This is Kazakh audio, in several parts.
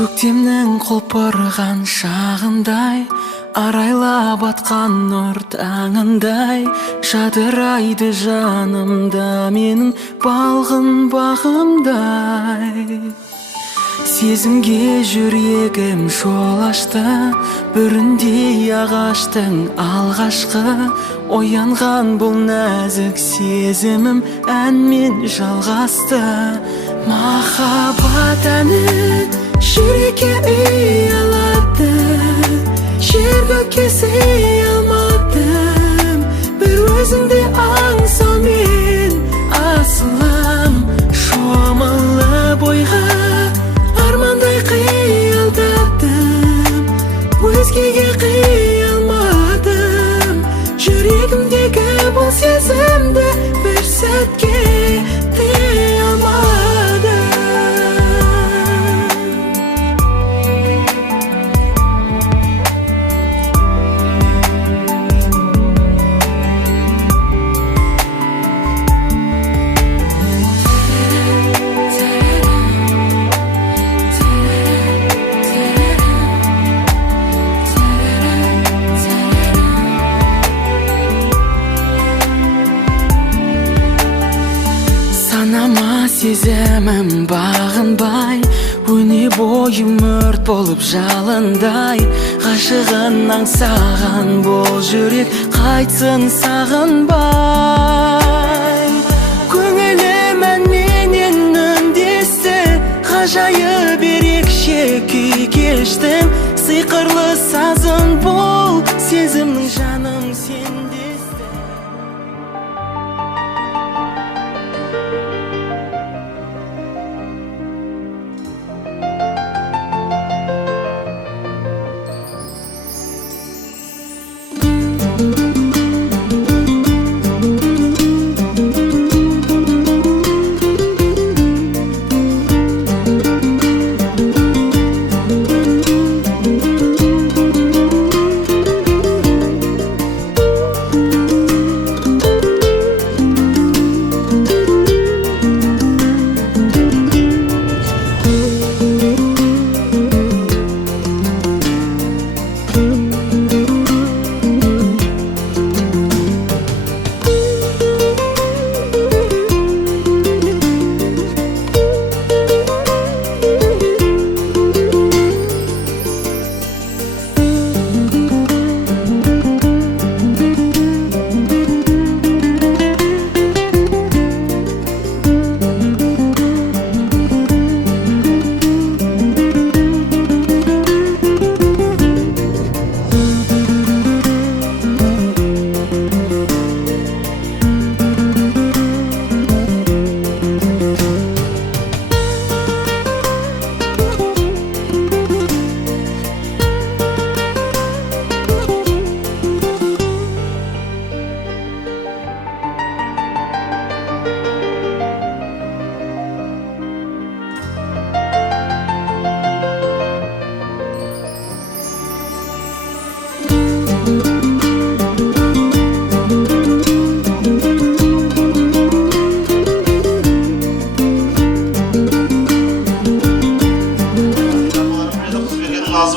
Көктемнің құлпырған шағындай, арайлап атқан нұр таңындай, жадырайды жанымда менің балғын бағымдай. Сезімге жүрегім жол ашты, бүріндей ағаштың алғашқы, оянған бұл нәзік сезімім әнмен жалғасты. Махаббат әні жүрекке үй алады, жер көкке сый алмадым, бір өзіңді аңсаумен асылым. Шомылып ойға армандай қиялдадым, өзгеге қия алмадым, жүрегімдегі бұл сезімді бір сәтке тыя алмадым. Санама сезімім бағынбай, өне бойым өрт болып жалындай, ғашығын аңсаған бұл жүрек қайтсын сағынбай. Көңілім әнменен үндесті, ғажайып ерекше күй кештім, сиқырлы сазын бұл сезімнің жаным сендесті.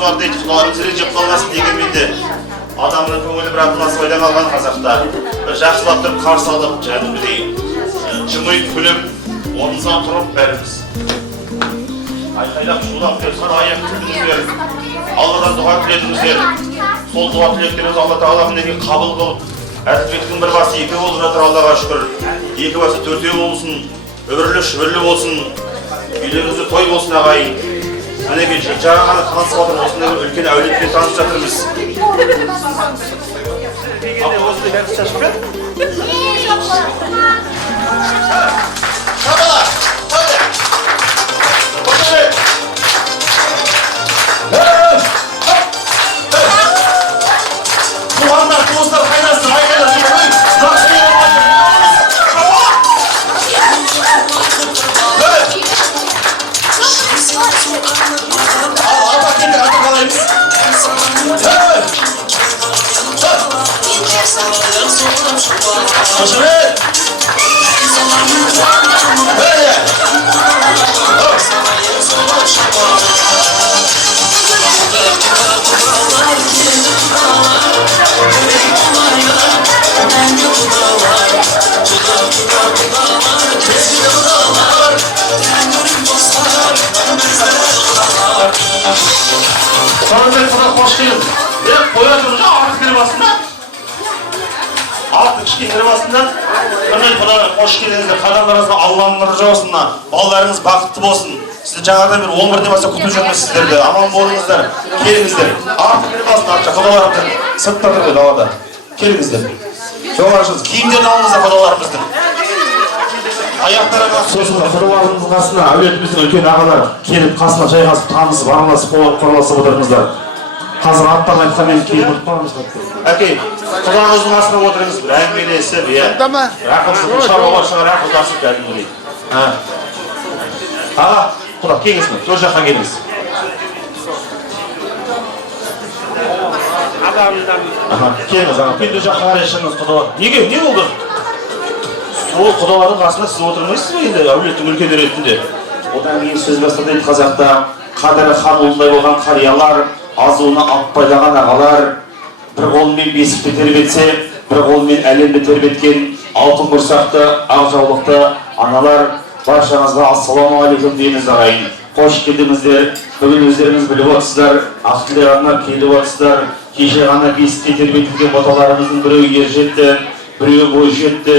Бар дейді, құлағым зірек жеп қалмасын дегенменде адамның көңілі бір атыласы ойда қалған қазақта бір жақсылап тұрып қарсы алып, жәдімдей жымиып күліп, орнымыздан тұрып бәріміз айқайлап шулап аяқ тілдіңіздер, Алладан дұға тіледіңіздер. Сол дұға тілектеріңіз Алла Тағала мінекей қабыл қылып, Әділбектің бір басы екі болып жатыр, Аллаға шүкір. Екі басы төртеу болсын, үбірлі шүбірлі болсын, үйлеріңізде той болсын ағайын. Әнеке жаңа ғана танысып жатыр, осындай бір үлкен әулетпен танысып жатырмыз. Дегенде осындай бәрі шашып бер? Шабалар! Қойды! Қойды! Туғандар, туыстар қайнасын, айқайласын, Böyle. Артық кішкене басында. Құрметті құдалар, қош келдіңіздер. Қадамдарыңызға Алланың нұры жаусын. Балаларыңыз бақытты болсын. Сізді жаңадан бері 11-ден бастап күтіп жүрміз сіздерді. Аман болыңыздар. Келіңіздер. Артық басын артқа. Құдаларымыз сыртта тұрды далада. Келіңіздер. Жоғары шығыңыз. Киімдерін алыңыздар құдаларымыздың. Аяқтарына сосын құдаларымыздың қасына әулетіміздің үлкен ағалар келіп қасына жайғасып танысып араласып қораласып отырыңыздар. Қазір аттарын айтқанмен кейін ұмытып қаламыз. Әке, құдаңыздың қасына отырыңыз, бір әңгімелесіп, рақымсыз шаруа шығар, ақылдасып кәдімгідей. Аға, құда келіңіз міне, төр жаққа келіңіз. Келіңіз аға, төр жаққа қарай шығыңыз құдалар. Неге, не болды? Ол құдалардың қасында сіз отырмайсыз ба енді әулеттің үлкені ретінде? Одан кейін сөз бастады қазақта қадірі хан ұлындай болған қариялар, азуына аппайлаған ағалар, бір қолымен бесікті тербетсе, бір қолымен әлемді тербеткен алтын құрсақты, ақ жаулықты аналар, баршаңызға ассалаумағалейкум дейміз ағайын. Қош келдіңіздер, бүгін өздеріңіз біліп отырсыздар, ақ тілегандар келіп отырсыздар, кеше ғана бесікте тербетілген боталарымыздың біреуі ер жетті, біреуі бой жетті.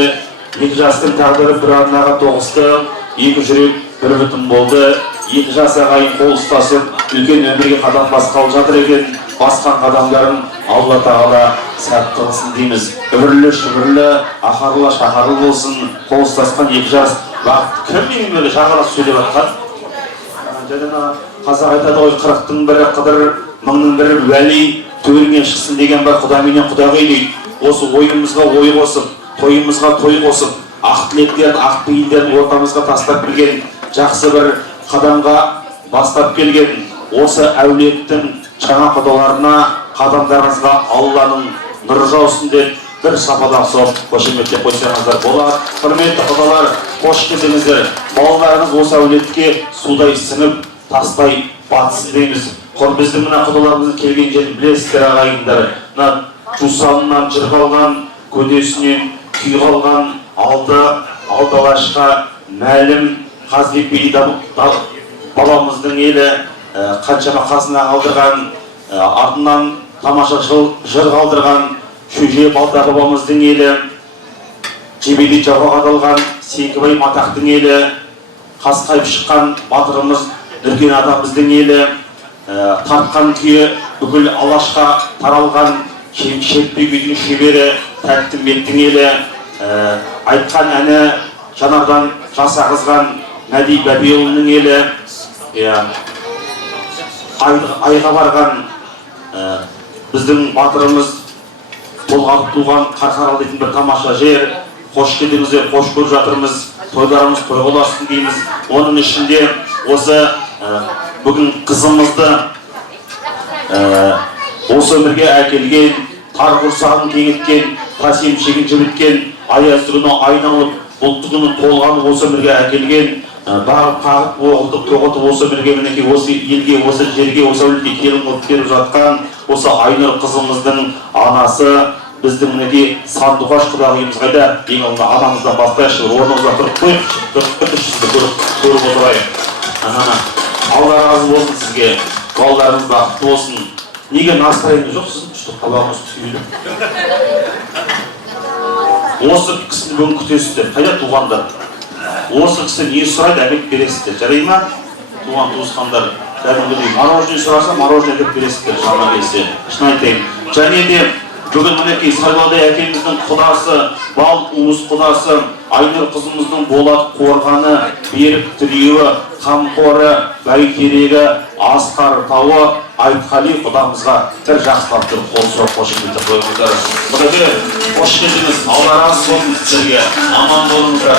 Екі жастың тағдыры бір арнаға тоғысты, екі жүрек бір бүтін болды, екі жас ағайын қол ұстасып, үлкен өмірге қадам басқалы жатыр екен, басқан қадамдарын Алла тағала сәтті қылсын дейміз. Үбірлі шүбірлі, ақарлы шақарлы болсын, қол ұстасқан екі жас. Кім менің böyle жағалас сөйлеп жатқан? Қазақ айтады ғой, 40-тың бірі қыдыр, 1000-ның бірі уәли, төріңнен шықсын деген бар, құда менен құдағи дейді. Осы ойымызға ой қосып, тойымызға той қосып, ақ тілектерін, ақ пейілдерін ортамызға тастап келген, жақсы бір қадамға бастап келген осы әулеттің жаңа құдаларына, қадамдарыңызға Алланың нұры жаусын деп бір шападан соғып қошеметтеп қойсаңыздар болады. Құрметті құдалар, қош келдіңіздер. Балаларыңыз осы әулетке судай сіңіп, тастай батсын дейміз. Біздің мына құдаларымыздың келген жерін білесіздер ағайындар. Мына жусанынан жырғалған, көдесінен күй қалған алдалашқа мәлім Қазбек би бабамыздың елі қаншама қазына қалдырған, артынан тамаша жыр қалдырған Шөже Балта бабамыздың елі, Жебеде жауға қадалған Сеңкібай Матақтың елі, қасқайып шыққан батырымыз Дүрген атамыздың елі, тартқан күйі бүкіл алашқа таралған Шертпе күйдің шебері Тәттімбеттің елі, айтқан әні жанардан жас ағызған Мәди Бәбиұлының елі, айға барған біздің батырымыз Болғанып туған Қарқаралы дейтін бір тамаша жер. Қош келдіңіздер, қош көріп жатырмыз, тойларымыз той боласын дейміз. Оның ішінде осы бүгін қызымызды осы өмірге әкелген, тар құрсағын кеңіткен, тас емшегін жібіткен, аяз күні айналып, бұлтты күні толғанып осы өмірге әкелген, бағып қағып оғылдық тоғытып осы өмірге мінекей осы елге, осы жерге, осы әулетке келін қылып беріп жатқан осы Айнұр қызымыздың анасы, біздің мінекей Сандуғаш құдағиымыз қайда? Ең алдында анамыздан бастайықшы, орнымызға тұрып қойып, сізді көріп отырайық. Алла разы болсын сізге, балаларыңыз бақытты болсын. Неге настроение жоқ сіздің? Что қалағыңыз түйілі. Осы кісіні бүгін күтесіздер. Қайда туғандар? Осы кісі не сұрайды, әмек бересіздер. Жарай ма? Туған туысқандар. Кәдімгідей мороженое сұраса, мороженое деп бересіздер. Шама келсе. Шын айтайын. Және де бүгін мінекей Сайлаудай әкеміздің құдасы, бал уыз құдасы, Айнұр қызымыздың Болат қорғаны, Берік тіреуі, Қамқоры, Бәйтерегі, Асқар тауы, Айтқали құдамызға бір жақсылап тұрып қол сұрап қошеметтеп қойыңыздар. Құдағи, қош келдіңіз, Алла разы болсын сіздерге, аман болыңыздар.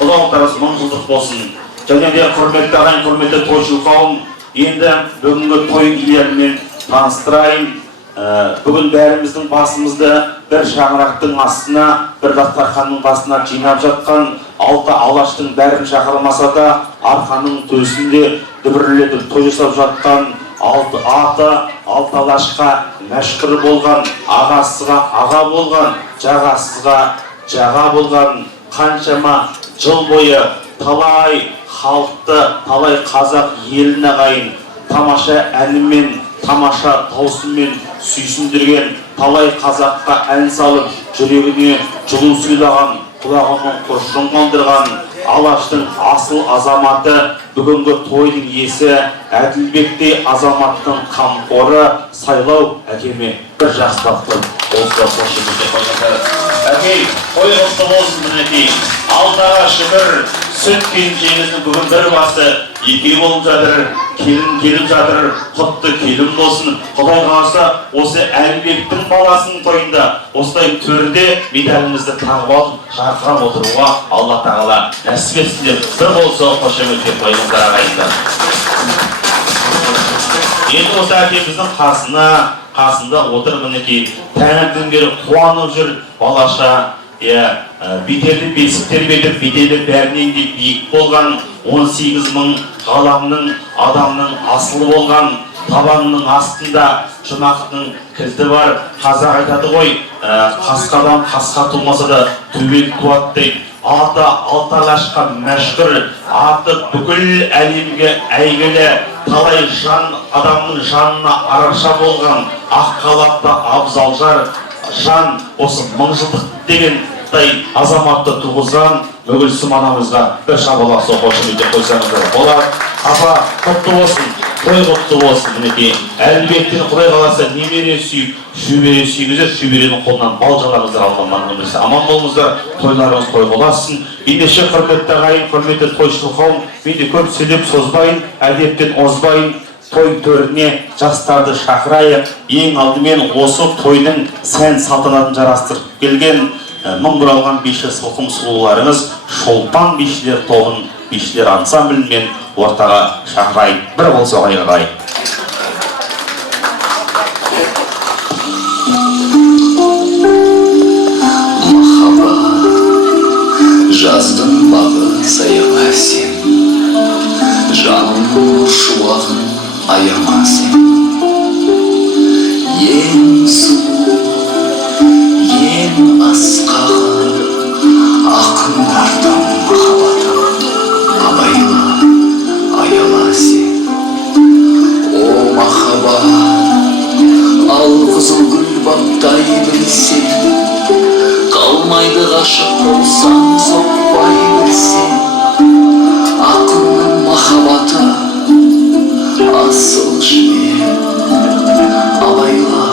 Құдалықтарыңыз мың жылдық болсын. Және де құрметті ағайын, құрметті тойшыл қауым, енді бүгінгі той иелерімен таныстырайын. Бүгін бәріміздің басымызды бір шаңырақтың астына, бір дастарханның басына жинап жатқан, алты алаштың бәрін шақырмаса да, арқаның төсінде дүбірлетіп той жасап жатқан, аты алты алашқа мәшһүр болған, ағасыға аға болған, жағасыға жаға болған, қаншама жыл бойы талай халықты, талай қазақ елін ағайын тамаша әнімен, тамаша даусымен сүйсіндірген, талай қазаққа ән салып, жүрегіне жылу сыйлаған, құлағының құршын қондырған Алаштың асыл азаматы, бүгінгі тойдың иесі, Әділбектей азаматтың қамқоры, сайлау әкеме бір жақсылықтың осы қошемете қойыңыздар. Әкей, той құтты болсын мінекей. Аллаға шүкір, сүт келіншегіміздің бүгін бір басы, екеу болып жатыр, келін келіп жатыр, құтты келін болсын. Құдай қаласа, осы Әділбектің баласының тойында, осылай төрде медалімізді тағып алып, жарқырап отыруға Алла тағала нәсіп етсін деп, бір болса қошемете қойыңыздар ағайындар. Енді осы әкеміздің қасында отыр мінекей, таңертеңнен бері қуанып жүр балаша, беделді бесіктер беріп, беделі бәрінен де биік болған, 18 мың ғаламның адамның асылы болған, табанның астында жұмақтың кілті бар. Қазақ айтады ғой, қасқадан қасқа тумаса да төбел туады дейді. Аты алты алашқа мәшһүр, аты бүкіл әлемге әйгілі, талай жан адамның жанына араша болған ақ халатты абзал жан, осы мыңжылдық деген азаматты туғызған Мүгілсім анамызға бір шабалақ қошемете қойсаңыздар болады. Апа, құтты болсын, той құтты болсын мінекей. Әділбектен Құдай қаласа немере сүйіп, шөбере сүйгізер, шөберенің қолынан бал жалаңыздар алғаннан өмірсе. Аман болыңыздар, тойларыңыз той боласын. Ендеше құрметті ағайын, құрметті тойшыл қауым, мен де көп сөйлеп созбайын, әдептен озбайын. Той төріне жастарды шақырайық. Ең алдымен осы тойдың сән салтанатын жарастырып келген мың бұралған биші сылқым сұлуларыңыз Шолпан бишілер тобын, бишілер ансамблімен ортаға шақырайық. Бір болса ағайын. Жаздың бағы саяма сен, жанымның шуағын аяма сен. Ең сұлу, ең асқағы, ақындардың махаббаты, абайла, аяла сен. О махаббат, ал қызыл гүл баптай білсең, қалмайды ғашық болсаң, соқпай білсең. Ақынның махаббаты асыл жібек, абайла,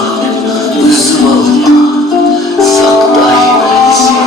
үзіп алма, сақтай білсең.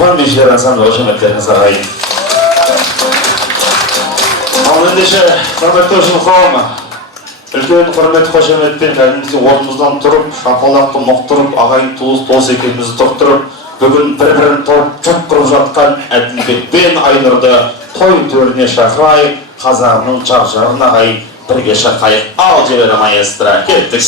Tufan Beşler Hasan hoşemetleriniz ağayın. Ал ендеше құрметті ұжым қауымы, үлкен құрмет қошеметпен кәдімгідей орнымыздан тұрып, шапалақты мұқтырып, ағайын туыс дос екенімізді тұрып, бүгін бір-бірін тауып жұп құрып жатқан Әділбек пен Айнұрды той төріне шақырайық, қазағымның жар-жарын ағайын бірге шақырайық. Ал жібері маэстро, кеттік.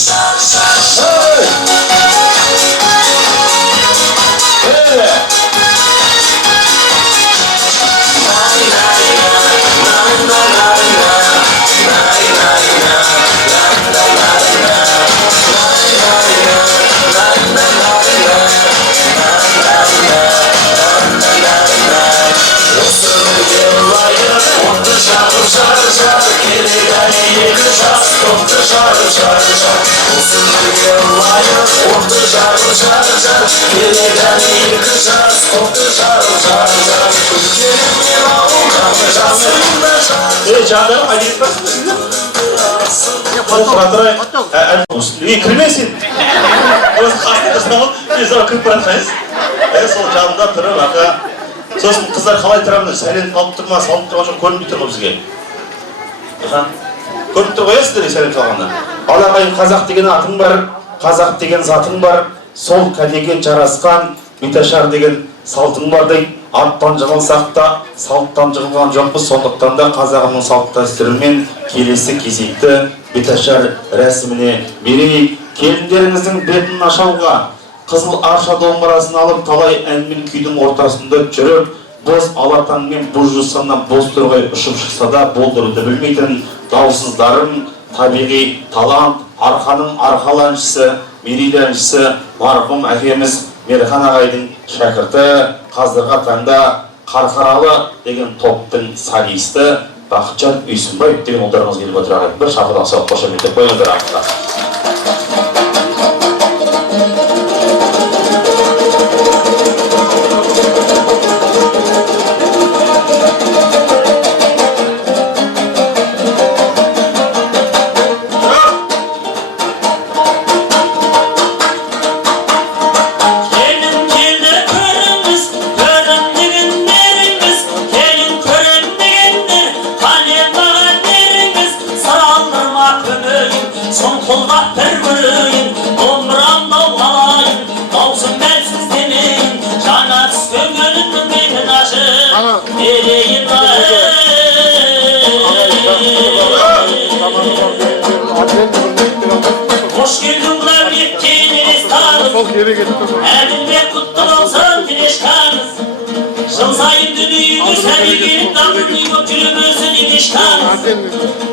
Canlarım hadi gitmezsin. Кірмесін. Осы қасында тұрсам, біз ау кіріп баратқайыз. Сол жанында тұрып, аға. Сосын қыздар қалай тұрамын, сәлем салып тұрма, салып тұрған жоқ, көрінбей тұр ғой бізге. Көрініп тұр қоясыздар, сәлем салғанда. Ал ағайын, қазақ деген атың бар, қазақ деген затың бар, сол кәдеге жарасқан, беташар деген салтың бар дейді. Аттан жығылсақ та, салттан жығылған жоқпыз, сондықтан да қазағымның салт дәстүрімен келесі кезекті беташар рәсіміне берейік. Келіндеріңіздің бетін ашауға, қызыл арша домбырасын алып, талай ән мен күйдің ортасында жүріп, боз алатаң мен боз жусаннан боз торғай ұшып шықса да болдыруды білмейтін даусыздарым, табиғи талант, арқаның арқаланшысы, мерейлі әншісі марқұм әкеміз Мерхан ағайдың шәкірті, қазіргі таңда Қарқаралы деген топтың солисті Бақытжан Үйсінбаев деген ұлдарымыз келіп отыр ағайын. Бір шақырдан сау қошеметтеп қойыңыздар ағайынға. Hoş geldin ulan yettiğiniz tanrım. Elimde kutlu olsun dileşkanız. Жыл сайын дүниеге сәби келіп дамылдың көпчілігіміздің етешканыз.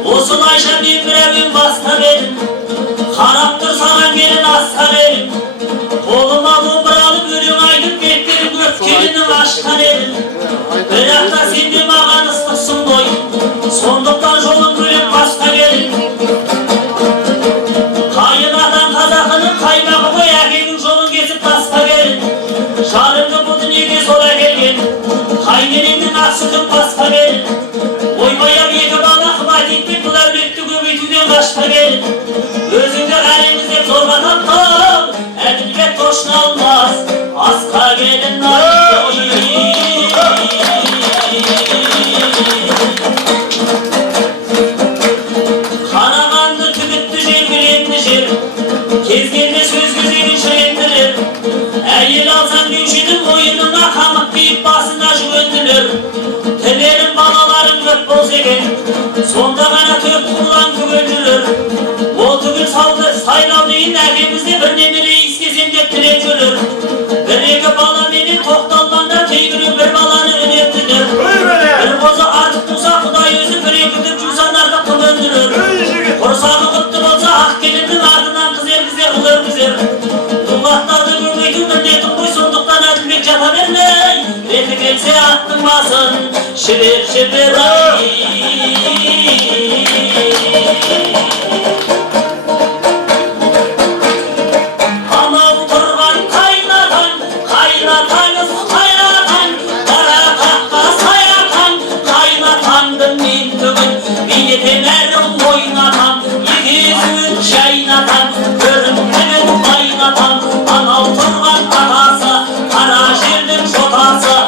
Осылайша мен бір әуен бастап едім. Қарап тұр саған келін асқан едім. Қолыма домбыра алып өлең айтып беттерім өткенін ашқан едім. Бірақ та сен де маған ыстықсың ғой. Сондықтан жолын бөліп басқа келін. Қайын атан қазақының қаймағы ғой, әкенің жолын кесіп тасқа келін. Жарыңды бұл дүниеге сол әкелген. Қайненеңнің ақсытын басқа келін. Ойбай-ау екі бала қымат етпек бұл әулетті көбейтуден қашқа келін. Өзіңді қареңіз деп зорға таптым, Әділбек тошына алмас, асқа келін Қарағанды түбітті жер білетіні жер, кезгенде сөз көзеген шіренділер. Әйел алсам деушінің ойынына қамық бейіп басына жүгенділер. Тілерім балаларым көп болса екен, сонда ғана төк құлан түгенділер. Ол түгіл салды сайлау дейін әкемізде бір немере искесен деп тілеп жүрір. Бір-екі бала менен тоқталғанда кейбірі бір баланы үнептілер. Бір қозы артық туса Құдай өзі бір-екі түп жусандарды құлындырыр. Құрсағы құтты болса ақ келіннің артынан қыз ергізер, ұл ергізер. Дұлғаттарды көбейту міндетін қой, сондықтан Әділбек жата бермей. Реті келсе аттың басын шілеп-шілеп Anal turgan atası, kara жердің жотасы.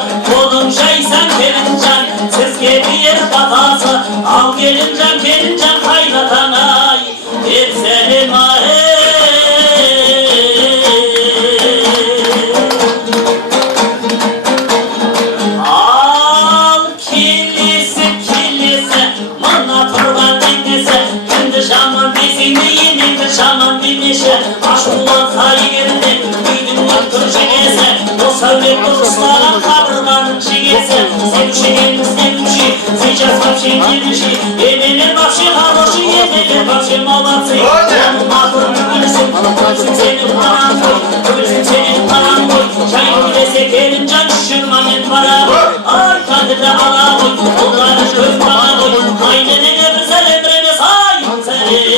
Ölsün senin paran koy, ölsün senin paran koy. Çay öylese gelin can şırmanın para. Ay kadırda ala koy, onların göz bana koy. Aynen ne güzel emrine say seni.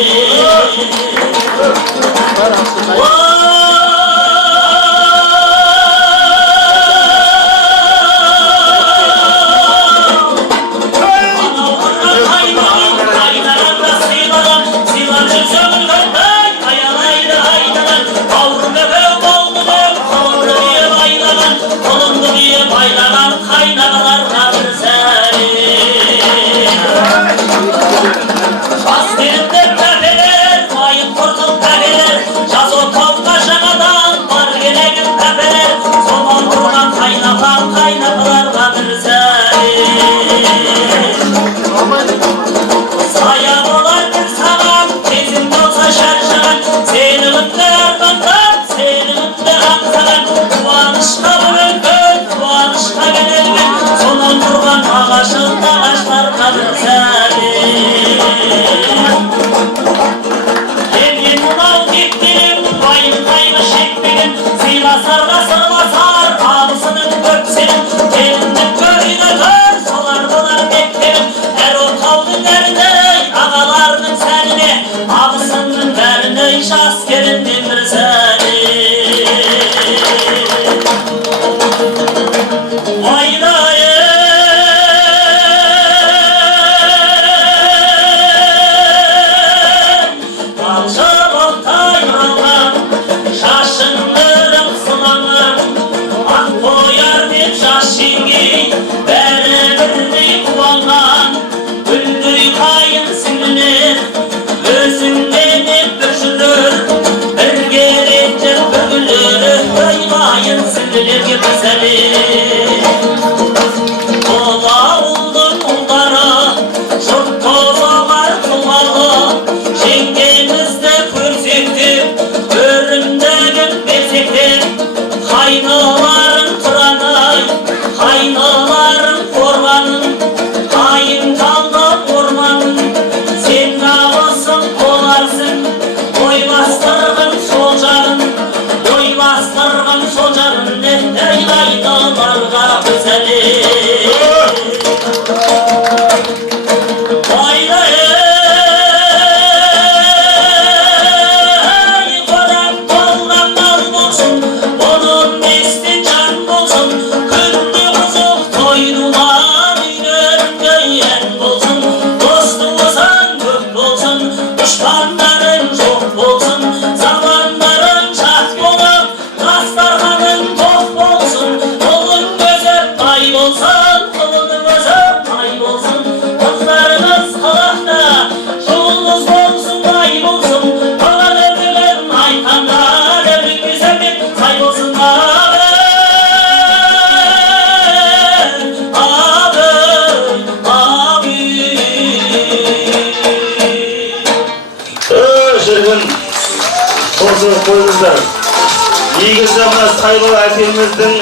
Негізі мына Сайбал әкеміздің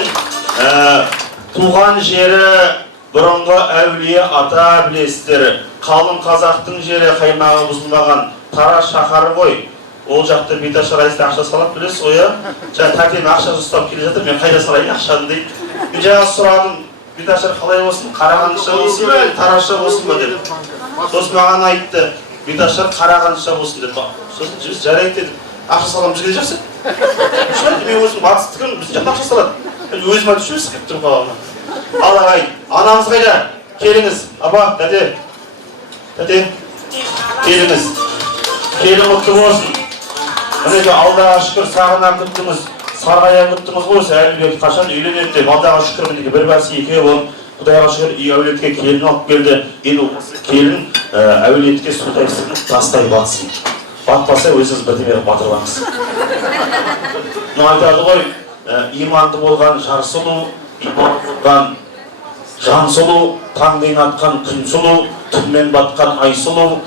туған жері бұрынғы әулие ата білесіздер. Қалың қазақтың жері қаймағы бұзылмаған Тара шаһары ғой. Ол жақта Беташар Айсына ақша салады білесіз ғой, жаңа тәтем ақша ұстап келе жатыр, мен қайда салайын ақшаны дейді. Мен жаңа сұрадым, Беташар қалай болсын, Қарағандыша болсын ба, Тараша болсын ба деп. Сосын маған айтты, Беташар Қарағандыша болсын деп. Сосын біз жарайды дедім. Ақша салам бізге жақсы. Мен өзім батыстықым, біздің жақта ақша салады. Мен өзім айтып жүрмес қып тұрып қалағына. Ал ағайын, анамыз қайда? Келіңіз, апа, тәте. Тәте, келіңіз. Келі құтты болсын. Мінекі Аллаға шүкір сағына күттіңіз, сарғая күттіңіз ғой, Әлібек қашан үйленеді деп, Аллаға шүкір мінекі бір бәсі екеуі болып, Құдайға шүкір үй әулетке келін алып келді. Енді келін әулетке су тайсың, тастай батсын. Батпаса өзіңіз бірдемеге батырлаңыз. Айтады ғой, иманды болған жар сұлу, иманды болған жан сұлу, таңдайын атқан күн сұлу, түнмен батқан ай сұлу,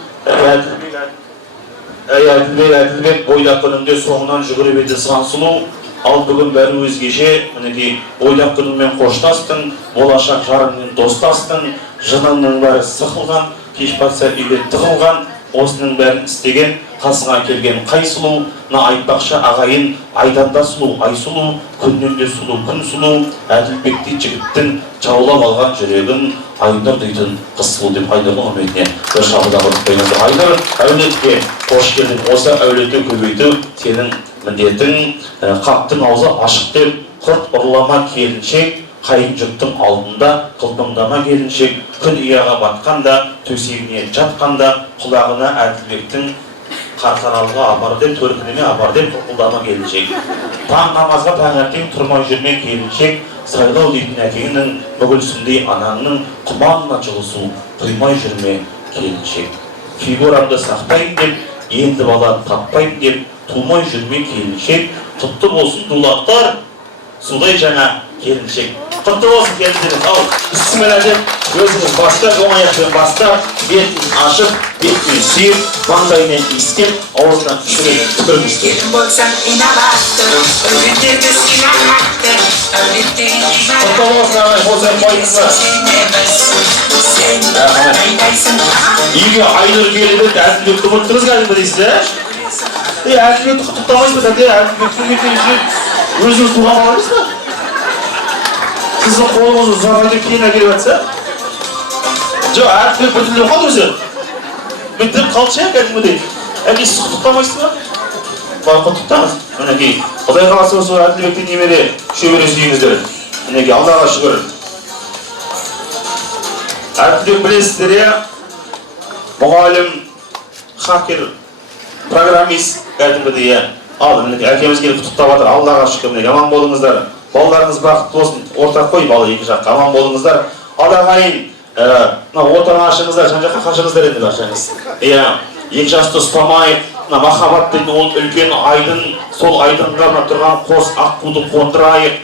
Әділбек бойдақ күнімде соңынан жүгіріп еді сан сұлу, ал бүгін бәрі өзгеше, мінекей бойдақ күніммен қоштастың, болашақ жарыңмен достастың, жыныңның бәрі сықылған, кеш батса үйге тығылған, осының бәрін істеген, қасыңа келген қай сұлу, айтпақшы ағайын, айдан да сұлу, ай сұлу, күннен де сұлу, күн сұлу, Әділбектей жігіттің жаулап алған жүрегін Айнұр дейтін қыз сұлу деп Айнұрдың құрметіне бір шабыт ұрып қойыңыздар. Айнұр, әулетке қош келдің. Осы әулетті көбейту сенің міндетің. Қаптың аузы ашық деп, құрт ұрлама келіншек, қайын жұрттың алдында қылбыңдама келіншек, күн ұяға батқанда, төсегіне жатқанда, құлағына Әділбектің Қарқаралыға апар деп, Төркінеме апар деп құлдама келіншек. Таң намазға таңертең тұрмай жүрме келіншек, сайлау дейтін әкеңнің, мүгілсіндей анаңның құманына жылысу құймай жүрме келіншек. Фигурамды сақтайын деп, енді бала таппайын деп, тумай жүрме келіншек. Құтты болсын дулаттар, судай жаңа келіншек. Құтты болсын келіншек. Ал, үстімен әдеп, өзіңіз бастап, оң аяқпен бастап, бетін ашып, бетпен сүйіп, маңдаймен иіскеп, ауыздан түкіріңіз. Келін болсаң инабаттыр, өлгендерді сыйланаттыр, әулеттегі иман. Құтты болсын ағай, болсын қойыңызға. Сен айдайсың. Үйге Айнұр келіп еді, Әділбекті ұмыттыңыз кәдімгі дейсіз, Әділбекті құттықтамайсыз ба? Әділбектің мекені өзіңіз туған балаңыз ба? Қызыл қолыңыз ұзақ айтып кейін әкеліп жатса? Жоқ, Әділбек бүтіліп қалды өзі. Бүйтіп қалды кәдімгідей. Әкесі құттықтамайсыз ба? Бар құттықтаңыз. Мінекей, Құдай қаласа осы Әділбектің немере шөбере сүйіңіздер. Мінекей, Аллаға шүкір. Әділбек білесіздер, мұғалім, хакер, программист кәдімгідей. Ал, мінекей, әкеміз келіп құттықтап жатыр. Аллаға шүкір, мінекей, аман болыңыздар. Балаларыңыз бақытты болсын, ортақ қой балы екі жаққа, аман болыңыздар. Ал ағайын, ортаны ашыңыздар, жан-жаққа қашыңыздар енді ашыңыз. Екі жасты ұстамай, махаббат дейтін ол үлкен айдын, сол айдынға тұрған қос аққуды қондырайық.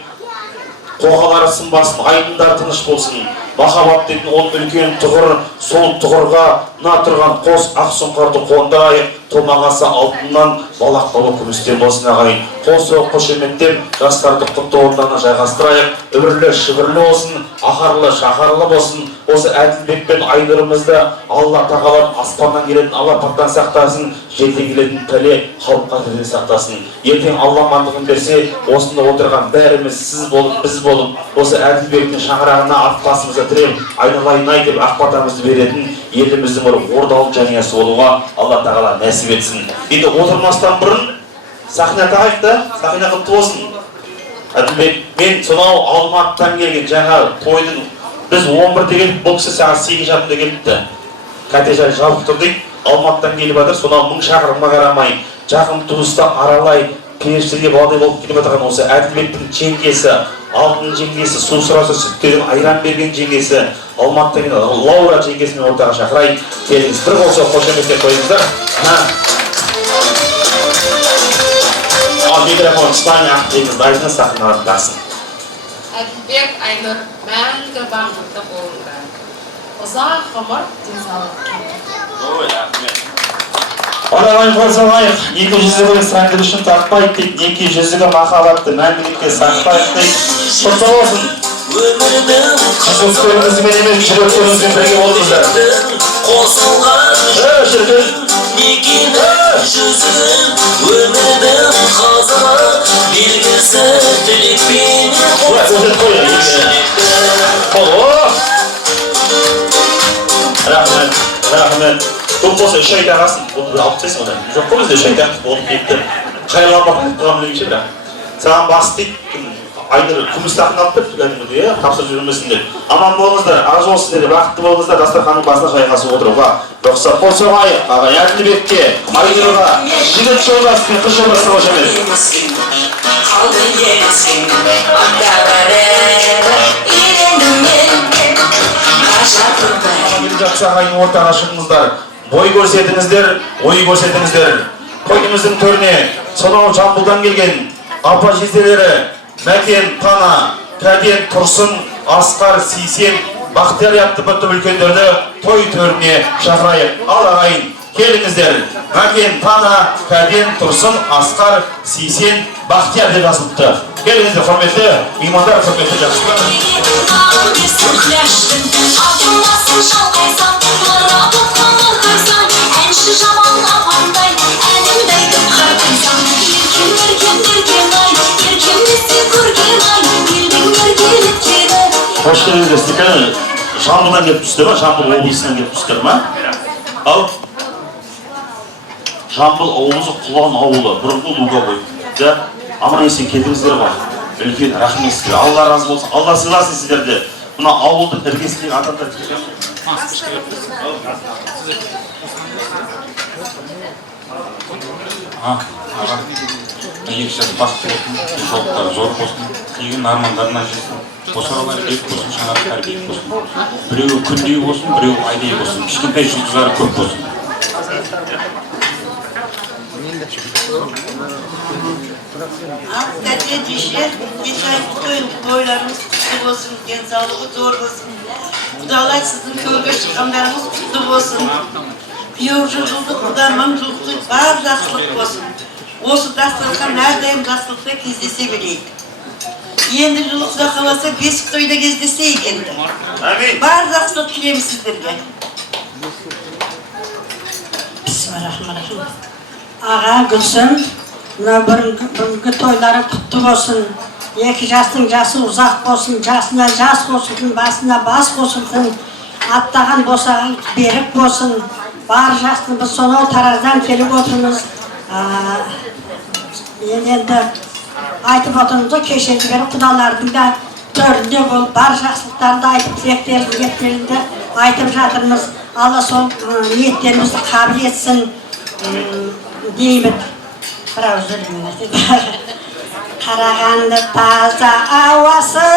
Қоғалары сынбасын, айдындар тыныш болсын. Махаббат дейтін ол үлкен тұғыр, сол тұғырға тұрған қос ақсұңқарды қондырайық. Томағасы алтыннан, балақ балы күмістен болсын ағайын. Қол қошеметтен жастарды құтты орындарына жайғастырайық. Үбірлі, шүбірлі болсын, ақарлы, шақарлы болсын. Осы Әділбек пен Айнұрымызды Алла тағалам аспаннан келетін алапаттан сақтасын, жерден келетін пәле халыққа тілін сақтасын. Ертең Алла амандығын берсе, осында отырған бәріміз сіз болып, біз болып, осы Әділбектің шаңырағына ат басымызды тіреп, айналайын-ай деп ақбатамызды беретін еліміздің бір ордалы жанұясы болуға Алла тағала нәсіп етсін. Енді отырмастан бұрын сахна тағайық та, сахна құтты болсын. Әділбек, мен сонау Алматыдан келген жаңа тойдың, біз 11-де келіп, бұл кісі сағат 8:30-да келіпті. Кәтежай жабық тұр дейік, Алматыдан келіп жатыр, сонау 1000 шақырымға қарамай, жақын туыста аралай, періштерге балдай болып келіп жатқан осы Әділбектің жеңгесі, алтын жеңгесі, су сұраса сүттерін айран берген жеңгесі, Алматыдан келген Лаура жеңгесімен ортаға шақырайын. Келіңіз, бір болса қошеметтеп қойыңыздар. Ал микрофон ұстайын, ақтеңізді айтыңыз, сахнаға тақсын. Әділбек, Айнұр, мәңгі бақытты болыңдар. Ұзақ ғұмыр денсаулық. Орағайын қорсалайық, екі жүзігі сәндік үшін тақпайық дейік, екі жүзігі махаббатты мәңгілікке сақпайық дейік. Құтты болсын. Қызылстеріңізбен емес, жүректеріңізбен бірге болыңыздар. Шіркін. Некені жүзігін, өмірдің қазығы, белгісі тілекпен Рахмет. Көп болса үш айта ағасын, оны алып тайсың одан. Жоқ қой бізде үш айта болып кетті. Қайырланбақ тұрған білейінші бірақ. Саған бас дейді, Айнұр күміс тақын алып берді кәдімгідей, тапсырып жүрмесін деп. Аман болыңыздар, аз болсын деді, бақытты болыңыздар, дастарханның басына жайғасып отыруға. Рұқсат болса ағайын, ағай Әділбекке, Айнұрға, жігіт жолдас пен қыз жолдасына қошемет. қалды ерсің, ақтағары үйрендім мен, ғажапым Жақсы ағайын ортаға шығыңыздар, бой көрсетіңіздер, ой көрсетіңіздер. Қойымыздың төріне, сонау Жамбылдан келген апа жезделері, Мәкен, Пана, Кәден, Тұрсын, Асқар, Сейсен, Бақтияр атты бұтты үлкендерді той төріне шақырайық. Ал ағайын, келіңіздер. Мәкен, Пана, Кәден, Тұрсын, Асқар, Сейсен, Бақтияр деп жазылыпты. Келіңіздер, құрметті меймандар, құрметті жақсылар. Алтын басын шалқайсам, мұрабық қамыл қырсам, әнші жаман апамдай әлімдайды қартайсам еркем еркем еркем ай еркем десе көркем ай елдің еркеліктері. Қош келдіңіздер. Стекан Жамбылдан келіп түстер ма? Жамбыл облысынан келіп түстер ма? Ал Жамбыл облысы Құлан ауылы, бұрынғы Луговой. Аман есен келдіңіздер ғой. Үлкен рахмет сіздерге. Алла разы болсын. Алла сыйласын сіздерді. Мына ауылдың іргесіндегі адамдар келген. Екі жас бақытты болсын, жолықтары зор болсын, тілеген армандарына жетсін, қосаралар бек болсын, шаңырақтары бек болсын. Біреуі күндей болсын, біреуі айдай болсын, кішкентай жұлдыздары көп болсын. Дәтедеше, тойын тойларыңыз құтты болсын, денсаулығы зор болсын. Құдалай сіздің төрге шыққандарыңыз құтты болсын. Күйеу жылдық, құдарман жылдық, бар жақсылық болсын. Осы дастархан әрдайым жақсылықта кездесе берейік. Енді жылы Құда қаласа бесік тойда кездесейік енді. Бар жақсылық тілеймін сіздерге. Бисмиллахиррахманиррахим. Аға Гүлсім, мына бүгінгі тойлары құтты болсын. Екі жастың жасы ұзақ болсын, жасына жас қосылсын, басына бас қосылсын. Аттаған босаған берік болсын. Бар жастың біз сонау тараздан келіп отырмыз. Енді айтып отырмыз ғой, кешелі бері құдалардың да төрінде болып, бар жақсылықтарды айтып, тілектерді айтып жатырмыз. Алла сол ниеттерімізді қабыл етсін деймін. Бірау жүрмін. Қарағанды таза ауасы,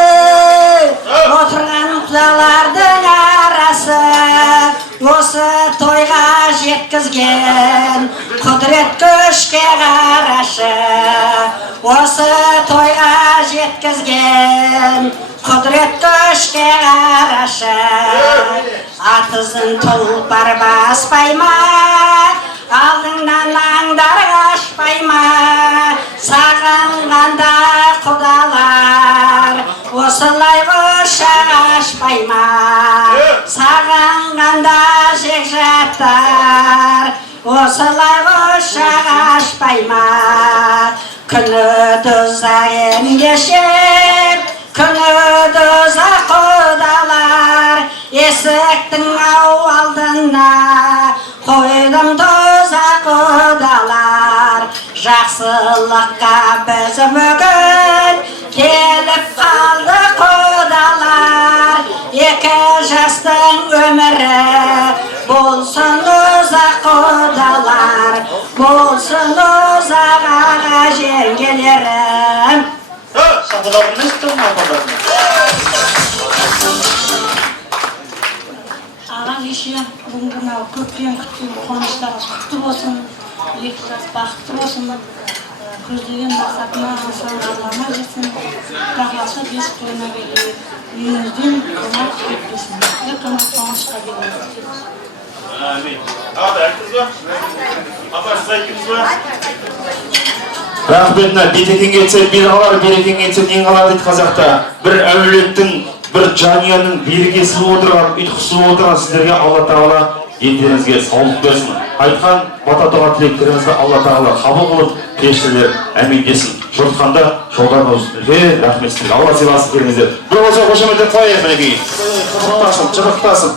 отырған құдалардың арасы, осы тойға жеткізген құдірет күшке қарашы. Осы тойға жеткізген құдірет күшке қарашы. Атызын тұлпар баспай ма, алдыңнан аңдар қашпай ма, сағынғанда құдалар осылай құшақ ашпай ма, сағынғанда жекжаттар осылай құшақ ашпай ма. Күні ұзақ ендешер, күні ұзақ құдалар, есіктің ау алдына қойдым тозақ құдалар. Жақсылыққа біз бүгін келіп қалды құдалар. Екі жастың өмірі болсын ұзақ құдалар, болсын ұзақ аға жеңгелерім. Аға кеше бүгінгі мынау көптен күткен қуаныштарыңыз құтты болсын. Екі жас бақытты болсын. Көздеген мақсатына арманына жетсін. Құдағласа бесік тойына келіп, үйіңізден қонақ кетпесін. Қонақ қуанышқа келіңіз. Амин. Айттыңыз ба? Апа, сіз айттыңыз ба? Рахметіне бетекен кетсе, бет қалар, берекен кетсе, нең қалар дейді қазақта. Bir әулеттің, бір жанияның берекесі отырған, ұйқысы отырған сіздерге Алла Тағала ендеріңізге саулық берсін. Айтқан бата дұға тілектеріңізді Алла Тағала қабыл қылып, періштелер әмин-десін. Жұртқанда жолдарыңыз үлкен рахмет сіздерге. Алла сыйласын беріңіздер. Бір болса қошеметтеп қояйық мінекей. Жырықтасын.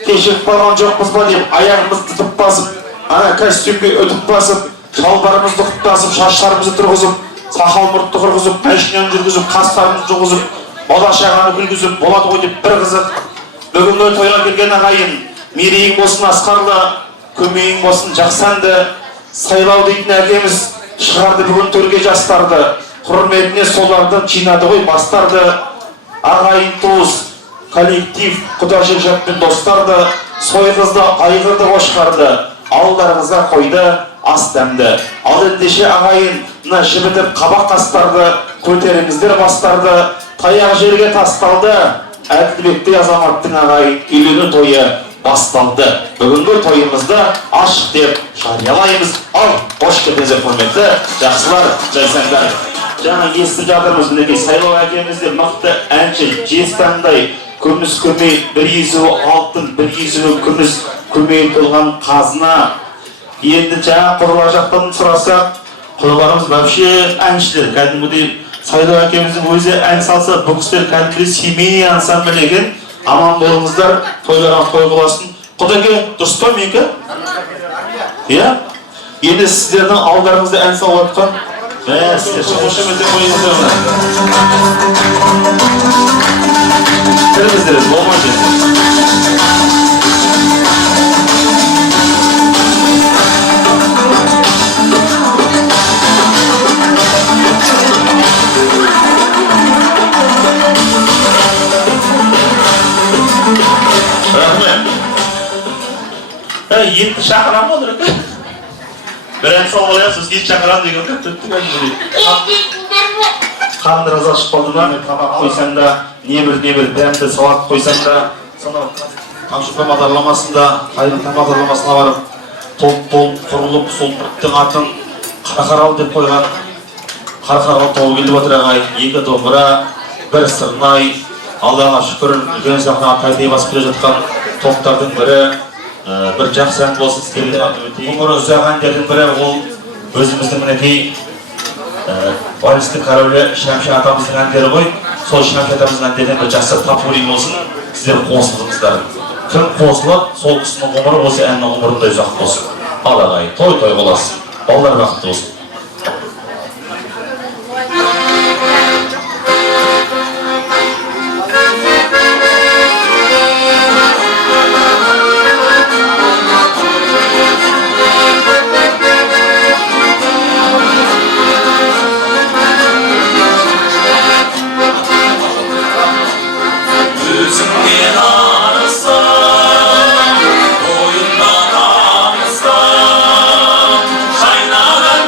Кешігіп қалған жоқпыз ба деп аяғымызды тұтып басып, ана костюмге өтіп басып, шалбарымызды құттасып, шаштарымызды тұрғызып, сақал мұртты құрғызып, машинаны жүргізіп, қастарымызды жұғызып, бала шағаны күлгізіп, болады ғой деп бір қызық. Бүгінгі тойға келген ағайын, мерейің болсын асқарлы, көмейің болсын жақсанды, сайлау дейтін әкеміз шығарды бүгін төрге жастарды, құрметіне солардан жинады ғой бастарды. Ағайын туыс, коллектив, құдашек жаппен достарды, сойғызды, айғырды, қошқарды, ауылдарыңызға қойды, ас дәмді. Ал ендеше ағайын, мына жібітіп қабақ қастарды, көтеріңіздер бастарды, таяқ жерге тасталды. Әділбекте азаматтың ағайын үйлену тойы басталды. Бүгінгі тойымызды ашық деп жариялаймыз. Ал, қош келдіңіздер құрметті жақсылар, жайсаңдар. Жаңа естіп жатырмыз, мінекей сайлау әкемізде мықты әнші, жез таңдай, күміс көмей, бір езуі алтын, бір езуі күміс, көбейтілген қазына. Енді жаңа құрылар жақтан сұрасақ, құрыларымыз вообще әншілер, кәдімгідей Сайлау әкеміздің өзі ән салса, бұл кісілер кәдімгідей семейный ансамбль екен. Аман болыңыздар, тойларға той боласын. Құдеке, дұрыс па менікі? Иә? Енді сіздердің алдарыңызда ән салып жатқан. Сіздер қошеметтеп қойыңыздар мына. Кіріңіздер, болмайды. Енді шақырам ба дұрық? Бір ән салып алайық, енді шақырам деген қанды раза шықпалды ма, табақ қойсаң да, небір дәмді салат қойсаң да, сонау Тамшықпа бағдарламасында, Қайраттан бағдарламасына барып, топ құрылып, сол бірттің атын Қарқаралы деп қойған. Қарқаралы тобы келіп отыр ағай, 2 домбыра, 1 сырнай, Аллаға шүкір, үлкен сахнаға қайтай басып келе жатқан топтардың бірі. Bir жақсы ән болсын сіздерге. Ғұмыры ұзақ әндердің бірі ол өзіміздің мінекей вальстің королі Шәмші атамыздың әндері ғой. Сол Шәмші атамыздың әндерінен бір жақсы популярный болсын, сіздер қосылыңыздар. Кім қосылып, сол кісінің ғұмыры осы әннің ғұмырындай ұзақ болсын. Ал ағай, той боласын, балалар бақытты болсын. Oyundan arısan, kaynanan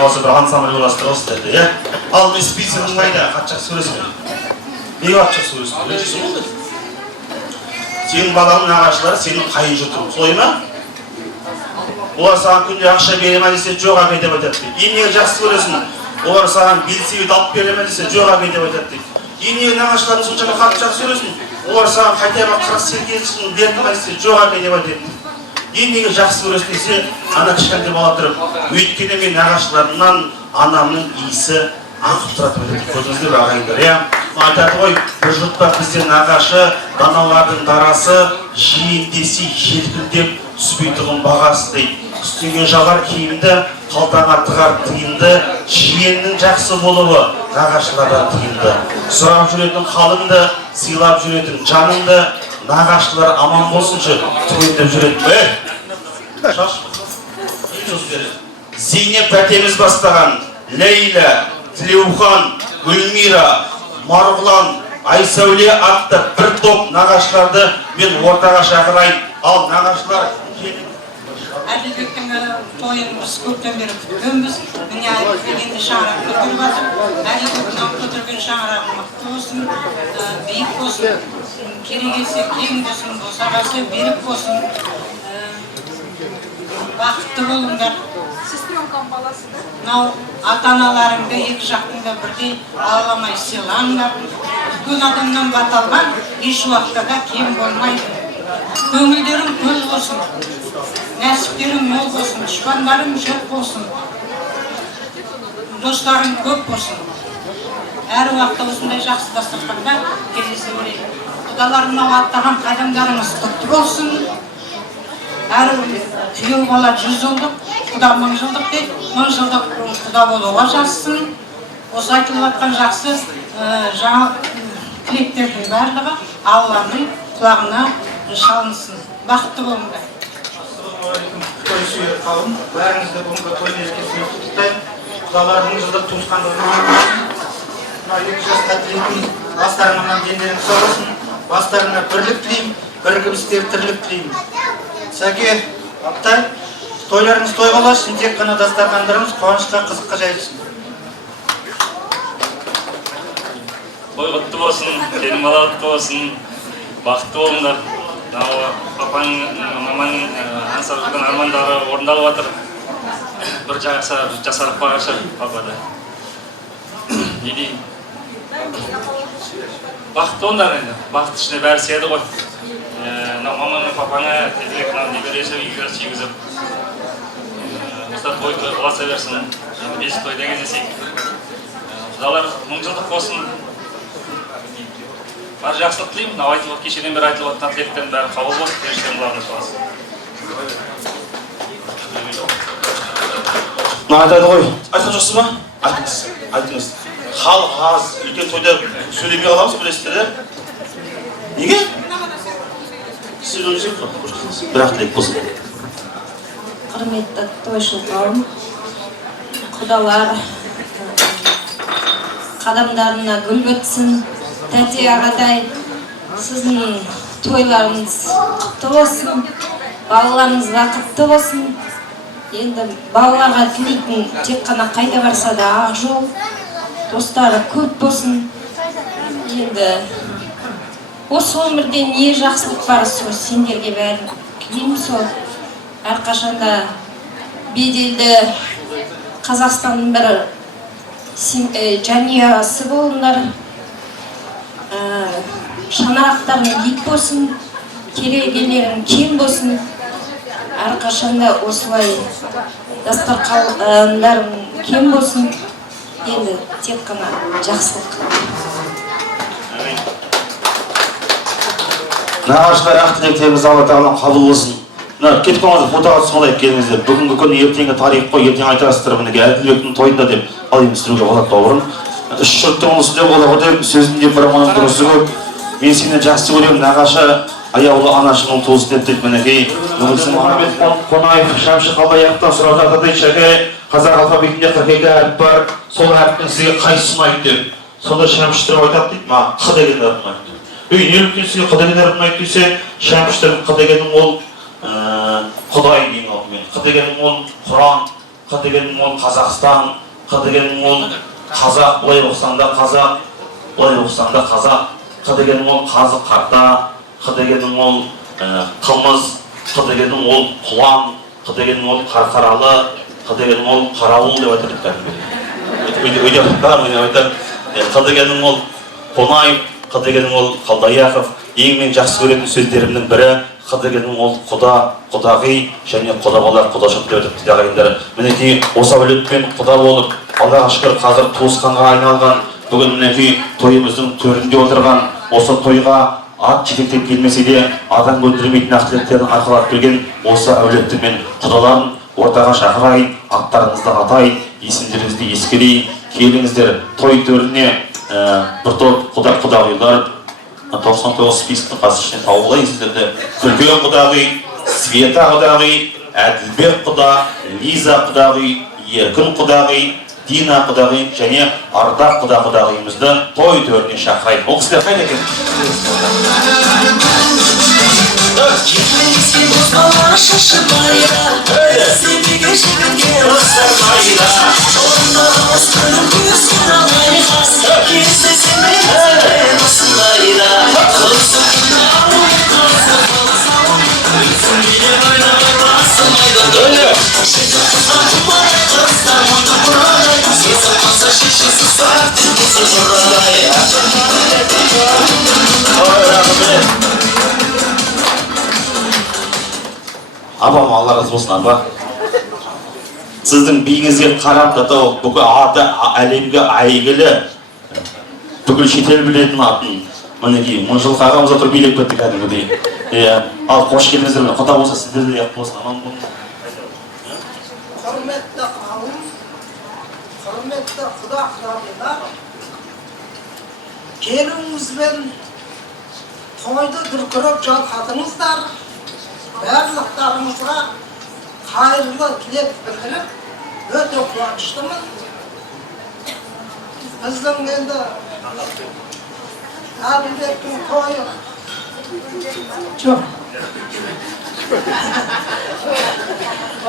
қалса бір ансамбль құрастырасыз деді, иә? Ал мен спикерің қайда? Қатты жақсы көресің бе? Неге қатты жақсы көресің? Ренжисің ғой? Сенің балаңның нағашылары сенің қайын жұртың, солай ма? Олар саған күнде ақша бере ме десе, жоқ әке деп айтады дейді. Неге жақсы көресің? Олар саған велосипед алып бере ме десе, жоқ әке деп айтады дейді. Неге нағашыларың соншама қатты жақсы көресің? Олар саған қайта бір 48 жыл берді ме десе, жоқ әке деп айтады. Неге жақсы көресің десе, ана кішкентай бала тұрып, өйткені мен нағашыларымнан анамның иісі аңқып тұрады деп көрдіңіздер бе ағайындар, иә? Айтады ғой, бір жұртта бізден нағашы, даналардың дарасы, жиын десе желкілдеп түспейтұғын бағасы дейді. Үстіңе жағар киімді, қалтаңа тығар тиымды, жиеннің жақсы болуы нағашылардан тиімді. Сұрап жүретін қалыңды, сыйлап жүретін жаныңды, нағашылар аман болсыншы, түгендеп жүретін. Шаш. Зейнеп тәтеміз бастаған Лейла, Тілеухан, Гүлмира, Марғұлан, Айсәуле атты бір топ нағашыларды мен ортаға шақырайын. Ал нағашылар Әділбектің тойын біз көптен бері күткенбіз. Міне Әділбек енді шаңырақ көтеріп жатыр. Әділбектің көтерген шаңырағы мықты болсын, биік болсын, керегесі кең болсын, босағасы берік болсын. Бақытты болыңдар. Сестренкам баласы да? Мынау ата-аналарыңды екі жақтың да бірдей алаламай сыйлаңдар. Үлкен адамнан бат алған еш уақытта да кем болмайды. Көңілдерің көл болсын, нәсіптерің мол болсын, дұшпандарың жоқ болсын, достарың көп болсын. Әр уақытта осындай жақсы дастарханда кездесе берейік. Құдалар мынау аттаған қадамдарыңыз құтты болсын. Әр күйеу бала 100 жылдық, құда 1000 жылдық дейді, 1000 жылдық құда болуға жазсын. Осы айтылып жатқан жақсы жаңа тілектердің барлығы Алланың құлағына шалынсын. Бақытты болыңдар. Той сүйер қауым, бәріңізді бүгінгі той мерекесімен құттықтаймын. Құдалар 1000 жылдық туысқандығын болсын. Мына 2 жасқа тілейтін бастарыңнан дендерің сау болсын. Бастарына бірлік тілеймін, бірігіміздер тірлік тілеймін. Сәке, Аптай, тойларыңыз той боласын, тек қана дастархандарыңыз қуанышқа, қызыққа жайылсын. Той құтты болсын, келін бала құтты болсын, бақытты болыңдар. Папаң, маманың аңсап жүрген армандары орындалып жатыр. Бір жасарып қалғанша папада. Не дейін? Бақытты болыңдар енді, бақыт ішінде бәрі седі ғой. Маманың папаңа тезірек немересі үйге сүйгізіп, осылар той боласа берсін, бесік тойда кездесейік. Құдалар 1000 жылдық болсын. Бар жақсылық тілеймін, айтылып кешеден бері айтылып жатқан тілектердің бәрі қабыл болсын, періштердің құлағына шалсын. Айтады ғой, айтқан жоқсыз ба? Айтыңыз. Халық аз, үлкен тойда сөйлемей қаламыз, білесіздер, неге? Сіз өзіңіз қой, бірақ тілек болсын. Құрметті тойшыл қауым, құдалар, қадамдарына гүл бітсін. Тәте ағатай, сіздің тойларыңыз құтты болсын, балаларыңыз бақытты болсын. Енді балаларға тілейтін тек қана қайда барса да ақ жол, достары көп болсын. Енді осы өмірде не жақсылық бар, сол сендерге бәрін тілеймін. Сол әрқашанда беделді Қазақстанның бір жанұясы болыңдар. Шаңырақтарың биік болсын, керегелерің кең болсын. Әрқашанда осылай дастархандарың кең болсын. Енді тек қана жақсылық. Нағашылар ақ тілектеріңіз Алла тағалам қабыл болсын. Кетіп қалыңыздар, фотоға түсіп келіңіздер. Бүгінгі күн ертеңгі тарих қой, ертең айтасыздар мінеке Әділбектің тойында деп. Ал енді сүруге болады бауырым. Үш жұрттың ұлысы деп олығы деп, сөзінде бір мұның дұрысы көп. Мен сені жақсы көремін, нағашы, аяулы анашының туысы деп дейді мінекей. Мұхаммед Қонаев, Шамшы Қалдаяқтан сұрап жатыр дейді, шәке, қазақ алфавитінде 42 әріп бар, сол әріптен сізге қайсысын айтты деп. Сонда Шамшыштырып айтады дейді, ма Қ деген әріпін айтты. Неліктен сізге Қ деген әріпін айтты десе, Шамшыштырып Қ дегенің ол Құдай дейін алдымен. Қ дегенің ол Құран, Қ дегенің ол Қазақстан, Қ дегенің ол қазақ, былай оқысаңда қазақ, былай оқысаңда қазақ, Қ дегенің ол қазы қарта, Қ дегенің ол қымыз, Қ дегенің ол құлан, Қ дегенің ол қарқаралы, Қ дегенің ол қарауыл деп айтады кәдімгі. Өйде айтады, Қ дегенің ол Қонаев, Қ дегенің ол Қалдаяқов. Ең мен жақсы көретін сөздерімнің бірі Қ дегенің ол құда, құдағи және құдағалар, құдашық деп айтыпты ағайындар. Мінекей осы әулетпен құда болып, Аллаға шүкір қазір туысқанға айналған, бүгін мінекей тойымыздың төрінде отырған, осы тойға ат жетектеп келмесе де адам өлтірмейтін ақтіліктерін арқалап келген осы әулетті мен құдаларын ортаға шақырайын, аттарыңызды атайын, есімдеріңізді ескерейін, келіңіздер той төріне бір топ құдағилар 99 списктің қазіршіне тауылайын сіздерді. Күлген құдағи, Света құдағи, Әділбек құда, Лиза құдағи, Еркін құдағи, Дина құдағи және Ардақ құдағимызды той төріне шақырайын. Ол кісілер қайда екен? Апам, Алла разы болсын, апа. Сіздің биіңізге қарап бүкіл әлемге әйгілі, бүкіл шетел білетін атын, мінекей, мың жыл қағамызда тұр билеп көттік кәдімгідей. Ал қош келдіңіздер, құда болса сіздерде яқ болсын, аман болсын. Құрметті қауым, құрметті құда-құдағилар, келуіңізбен тойды дүркіреп жалқадыңыздар, барлықтарыңызға қайырлы тілек білдіріп, өте қуаныштымын. Біздің енді Әділбектің тойы жоқ.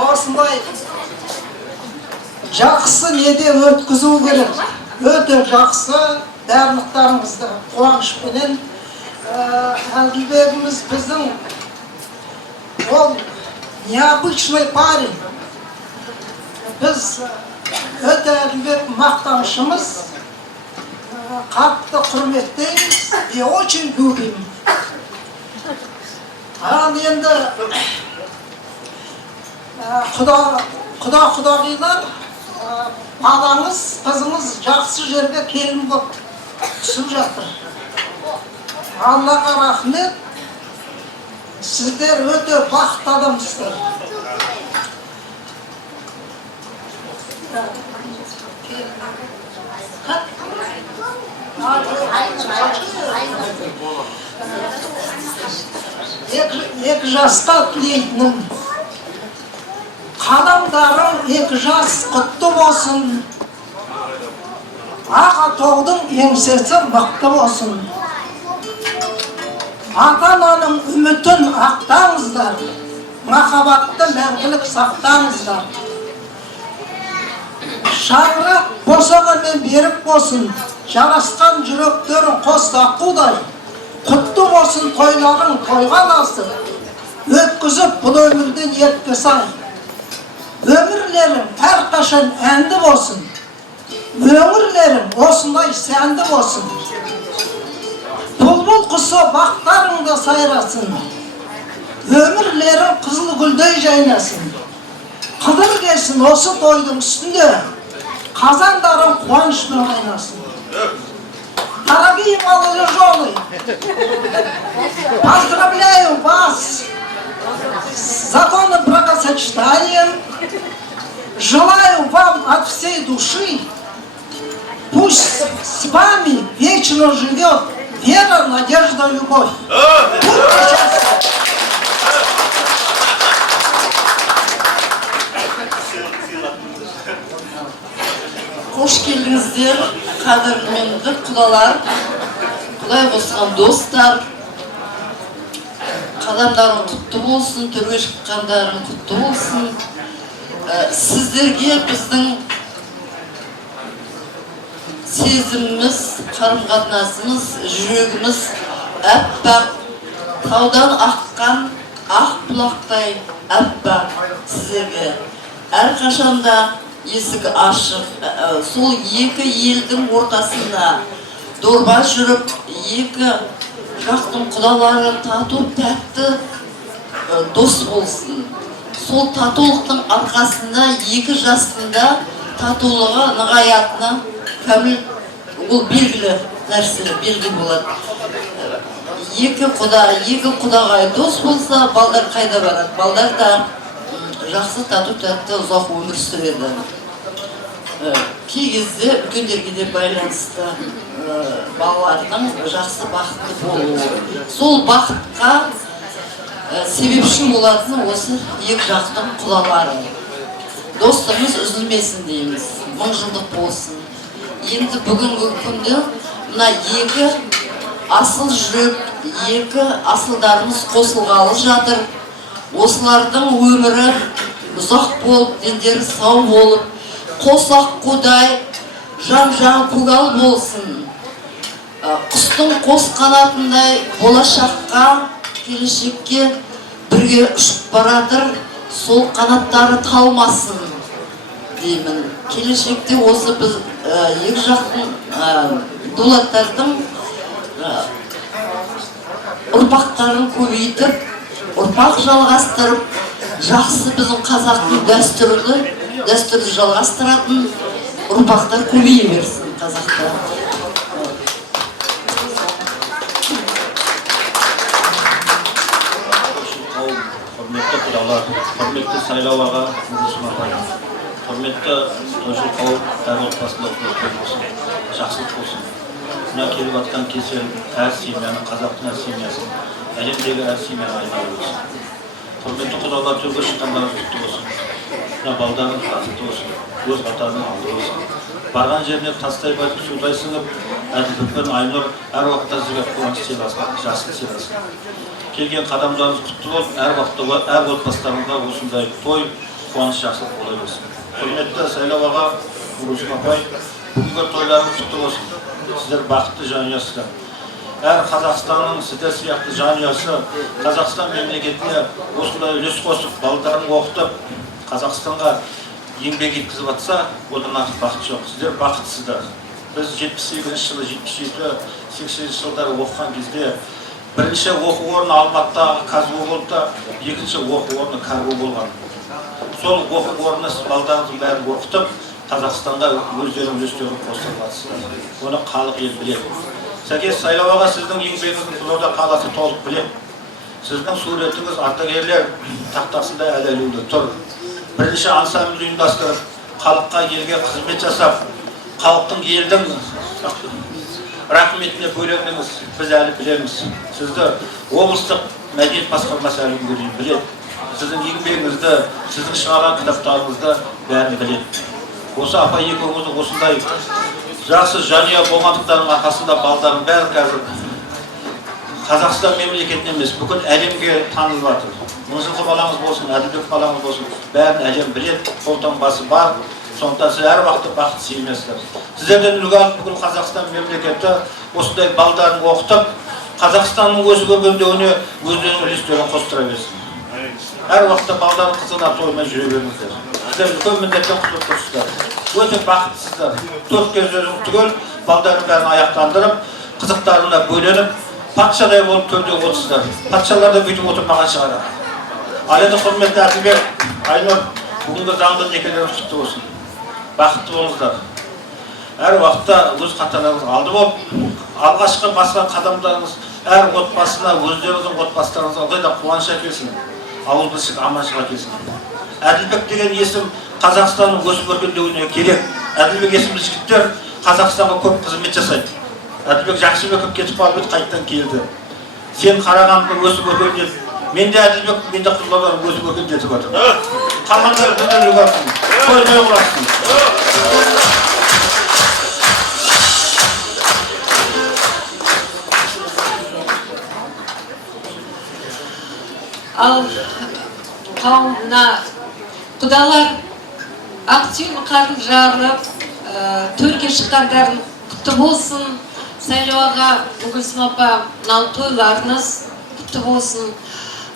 Осындай жақсы неде өткізу керек. Өте жақсы, барлықтарыңызды қуанышпенен. Әділбегіміз біздің ол необычный парень. Біз өте Әділбек мақтанышымыз, қатты құрметтейміз и очень любим. Ал енді құда-құдағилар, балаңыз, қызыңыз жақсы жерге келін болып түсіп жатыр. Аллаға рахмет. Сіздер өте бақытты адамсыздар. Екі жасқа тілейтінім, қадамдарың екі жас құтты болсын, аға тоғдың еңсесі мықты болсын. Ата-ананың үмітін ақтаңыздар, махаббатты мәңгілік сақтаңыздар. Шаңырақ босағамен берік болсын, жарасқан жүректерін қос аққудай, құтты болсын тойларың тойған асып, өткізіп бұл өмірден етке сай. Өмірлерің әрқашан әнді болсын, өңірлерің осындай сәнді болсын. Бұлбұл құсы бақтарыңда сайрасын, өмірлерің қызыл гүлдей жайнасын. Қыдыр келсін осы тойдың үстінде, қазандарың қуанышпен қайнасын. Дорогие молодожены, поздравляю вас с законным бракосочетанием. Желаю вам от всей души, пусть с вами вечно живет вера, надежда, любовь. Будьте счастливы. Қош келдіңіздер, қадірменді құдалар, құдай қосқан достар. Қадамдарың құтты болсын, төрге шыққандарың құтты болсын. сіздерге біздің сезіміміз, қарым-қатынасымыз, жүрегіміз әппақ, таудан аққан ақ бұлақтай әппақ сіздерге. Әрқашанда есігі ашық, сол екі елдің ортасында дорба жүріп, екі жақтың құдалары тату тәтті дос болсын. Сол татулықтың арқасында екі жастында татулығы нығаятына кәміл, ол белгілі нәрсе, белгілі болады. Екі құдағай дос болса, балдар қайда барады? Балдар да жақсы тату тәтті ұзақ өмір сүреді. Кей кезде үлкендерге де байланысты балалардың жақсы бақытты болуы. Сол бақытқа себепші болатын осы екі жақтың құдалары. Достығымыз үзілмесін дейміз, мың жылдық болсын. Енді бүгінгі күнде мына екі асыл жүрек, екі асылдарымыз қосылғалы жатыр. Осылардың өмірі ұзақ болып, дендері сау болып, қос аққудай жан-жан көгал болсын. Құстың қос қанатындай болашаққа, келешекке бірге ұшып баратыр, сол қанаттары талмасын деймін. Келешекте осы біз екі жақтың дулаттардың ұрпақтарын көбейтіп, ұрпақ жалғастырып, жақсы біздің қазақтың дәстүрді жалғастыратын ұрпақтар көбейе берсін қазақта. Құрметті құдалар, құрметті сайлау аға, құрметті тойшыл қауым, әр отбасында болсын, жақсылық болсын. Мына келіп атқан кесел әр семьяны, қазақтың әр семьясын, әлемдегі әр семьяға айналып болсын. Құрметті құдалар, төрге шыққандарыңыз құтты болсын. Мына балдарыңыз бақытты болсын, өз қатарының алды болсын. Барған жеріне тастай батып судай сіңіп, Әділбек Айнұр әр уақытта сізге қуаныш сыйласын, жақсылық сыйласын. Келген қадамдарыңыз құтты болып, әр отбасыларыңызға осындай той, қуаныш, жақсылық бола берсін. Құрметті сайлау аға, Нұрусым апай, бүгінгі тойларыңыз құтты болсын. Сіздер бақытты жанұясыздар. Әр Қазақстанның сіздер сияқты жанұясы, Қазақстан мемлекетіне осындай үлес қосып, балдарын оқытып, Қазақстанға еңбек еткізіп атса, одан артық бақыт жоқ. Сіздер бақытсыздар. Біз 78 жылы, 77-80 жылдары оқыған кезде бірінші оқу орны Алматыда, Казгу болды, екінші оқу орны Каргу болған. Сол оқу орны балдарыңыздың бәрін оқытып, Қазақстанға өздерінің үлестерін қосып жатсыздар. Оны халық ел біледі. Сәйкес сайлау аға, сіздің еңбегіңізді Қызылорда қаласы толық біледі. Сіздің суретіңіз ардагерлер тақтасында әлі тұр. Бірінші ансамбль ұйымдастырып, халыққа елге қызмет жасап, халықтың елдің рахметіне бөлендіңіз. Біз әлі білеміз. Сізді облыстық мәдениет басқармасы әлі күнге біледі. Сіздің еңбегіңізді, сіздің шығарған кітаптарыңызды бәрін біледі. Осы апа екеуіңіздің осындай жақсы жанұя болғандықтарының арқасында балдардың бәрі қазір Қазақстан мемлекетіне емес, бүкіл әлемге танылып жатыр. Мыңжылғы балаңыз болсын, Әділбек балаңыз болсын, бәрін әлем біледі, қолтаңбасы бар. Сондықтан сіз әр уақытта бақыт сыйлайсыздар. Сіздерден үлгі алып, бүкіл Қазақстан мемлекеті осындай балдарын оқытып, Қазақстанның өсіп өркендеуіне өздерінің үлестерін қостыра берсін. Әр уақытта балдардың қызығына тоймай жүре беріңіздер. Сіздер үлкен міндеттен құтылып тұрсыздар. Өте бақыттысыздар. Төрт көздеріңіз түгел, балдардың бәрін аяқтандырып, қызықтарына бөленіп, патшадай болып төрде отырсыздар. Патшалар да бүйтіп отырмаған шығар. Ал енді құрметті Әділбек, Айнұр, бүгінгі заңды некелеріңіз құтты болсын. Бақытты болыңыздар. Әр уақытта өз қатарларыңыз алды болып, алғашқы басқан қадамдарыңыз әр отбасына, өздеріңіздің отбасыларыңызға ылғи да қуаныш әкелсін. Ауыл біршілік аманшылық әкелсін. Әділбек деген есім Қазақстанның өсіп өркендеуіне керек. Әділбек есімді жігіттер Қазақстанға көп қызмет жасайды. Әділбек жақсы мектепке кетіп қалып еді, қайттан келді. Сен Қарағандыда өсіп өркендеп, мен де Әділбек, мен де Қызылорданың өсіп өркендетіп жатырмын. Қалғандар бүкіл үлгерсін, тоймай құрасın. Ал қауымына құдалар Ақтүйін қардың жарылып, төрге шыққандарын құтты болсын. Сайлауға Гүлсім апа, мынау тойларыңыз құтты болсын.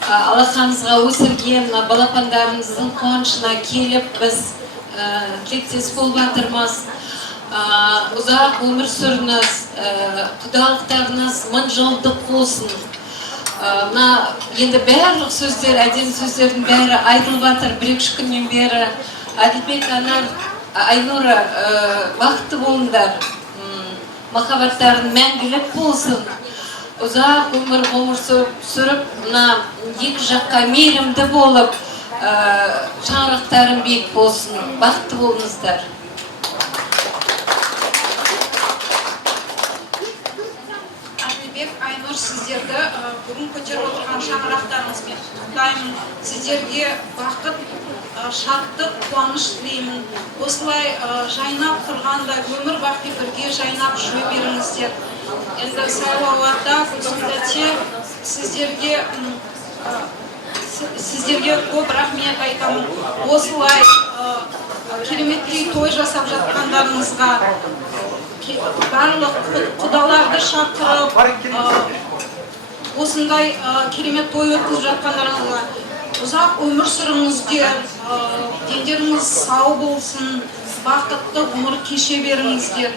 Алақаныңызға өсірген балапандарыңыздың қуанышына келіп, біз тілектес болып жатырмыз. Ұзақ өмір сүріңіз, құдалықтарыңыз мың жылдық болсын. Енді барлық сөздер, әдемі сөздердің бәрі айтылып жатыр. Бір-екі күннен бері Әділбек Айнұра бақытты болыңдар, махаббаттарың мәңгілік болсын. Ұзақ өмір сүріп, екі жаққа мейірімді болып, шаңырақтарың биік болсын. Бақытты болыңыздар. Әділбек Айнұр, сіздерді бүгін көтеріп отырған шаңырақтарыңызбен құттықтаймын. Сіздерге бақыт, шаттық, қуаныш тілеймін. Осылай жайнап тұрғанда өмір бақи бірге жайнап жүре беріңіздер. Енді сайлауатта Гүлсімдәте сіздерге көп рахмет айтамын. Осылай кереметтей той жасап жатқандарыңызға, барлық құдаларды шақырып, осындай керемет той өткізіп жатқандарыңызға ұзақ өмір сүріңіздер, дендеріңіз сау болсын, бақытты ғұмыр кеше беріңіздер.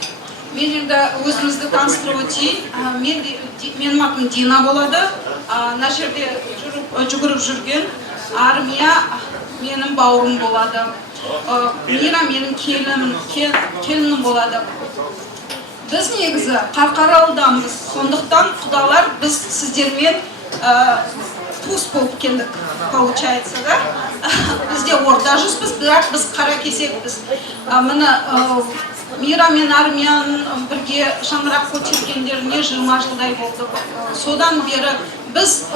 Мен енді өзімізді таныстырып өтейін. Менің атым Дина болады. Мына жерде жүгіріп жүрген Армия менің бауырым болады. Мира менің келінім болады. Біз негізі Қарқаралыдамыз. Сондықтан құдалар біз сіздермен туыс болып келдік, получается, да? Бізде орта жүзбіз, бірақ біз қара кесекпіз. Міне Мира мен Армияның бірге шаңырақ көтергендеріне 20 жылдай болды. Содан бері біз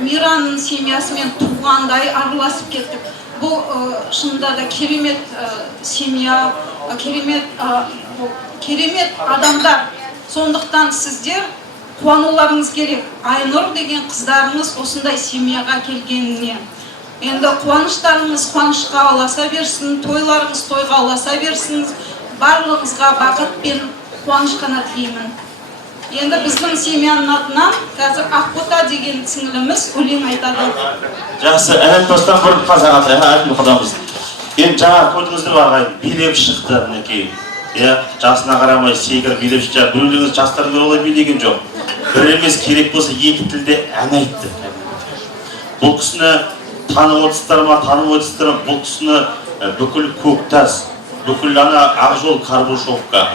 Мираның семьясымен туғандай араласып кеттік. Бұл шынында да керемет семья, керемет адамдар. Сондықтан сіздер қуануларыңыз керек. Айнұр деген қыздарыңыз осындай семьяға келгеніне. Енді қуаныштарыңыз қуанышқа ұласа берсін, тойларыңыз тойға ұласа берсін. Барлығыңызға бақыт пен қуаныш қана тілеймін. Енді біздің семьяның атынан қазір Ақбота деген сіңіліміз өлең айтады. Жақсы, ән бастан бұрын қазақ аты, ән құдамыз. Енді жаңа көрдіңіздер ағайын, билеп шықты мінекей. Жасына қарамай секіріп билеп шықты. Біреулеріңіз жастардың олай билеген жоқ. Бір емес керек болса екі тілде ән айтты. Бұл кісіні танып отырсыздар ма, танып отырсыздар ма, бұл кісіні бүкіл Көктас, бүкіл Ақжол Карбушовка,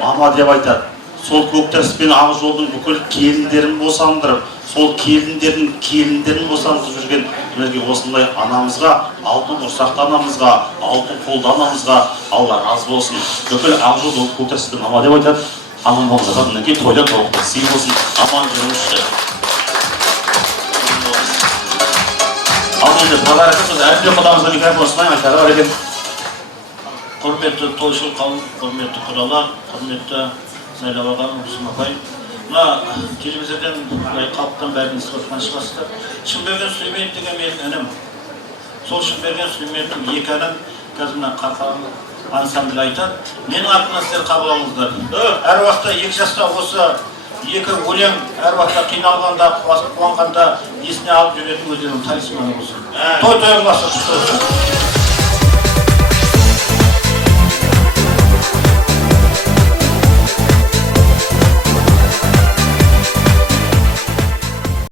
мама деп айтады. Сол Көктас пен Ақжолдың бүкіл келіндерін босандырып, сол келіндерін босандырып жүрген мінекей осындай анамызға, алтын ұрсақты анамызға, алтын қолды анамызға Алла разы болсын. Бүкіл Ақжол Көктасты мама деп айтады. Аман болыңыздар, мінекей тойда тоқтық сый болсын, аман жүріңізші. Ал енді подарыққа әртілі құдамызға микрофон ұсынайын, айтары бар екен. Құрметті тойшыл қауым, құрметті құдалар, құрметті Сайлау аға, Гүлсім апай. Мына телевизорден қалыптан бәрін естіп шығасыздар. Шынберген Сүлейменов деген менің інім. Сол Шынберген Сүлейменовтің екі інім қазір мына Қарқаралы ансамбль айтады. Менің атымнан сіздер қабыл алыңыздар. Әр уақытта 2 жаста осы екі өлең әр уақытта қиналғанда, қуанғанда есіне алып жүретін өздерінің талисманы болсын. Той қыласыз.